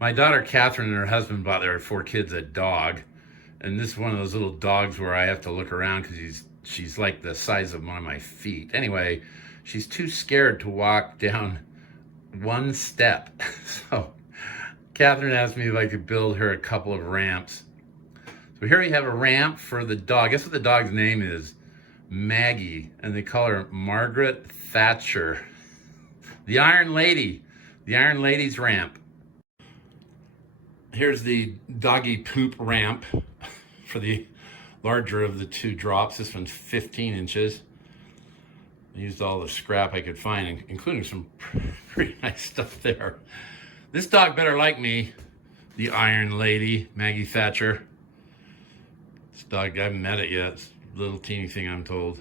My daughter Catherine and her husband bought their 4 kids a dog, and this is one of those little dogs where I have to look around because she's like the size of one of my feet. Anyway, she's too scared to walk down one step. So Catherine asked me if I could build her a couple of ramps. So here we have a ramp for the dog. Guess what the dog's name is? Maggie, and they call her Margaret Thatcher. The Iron Lady. The Iron Lady's ramp. Here's the doggy poop ramp for the larger of the 2 drops. This one's 15 inches. I used all the scrap I could find, including some pretty nice stuff there. This dog better like me, the Iron Lady, Maggie Thatcher. This dog, I haven't met it yet. It's a little teeny thing, I'm told.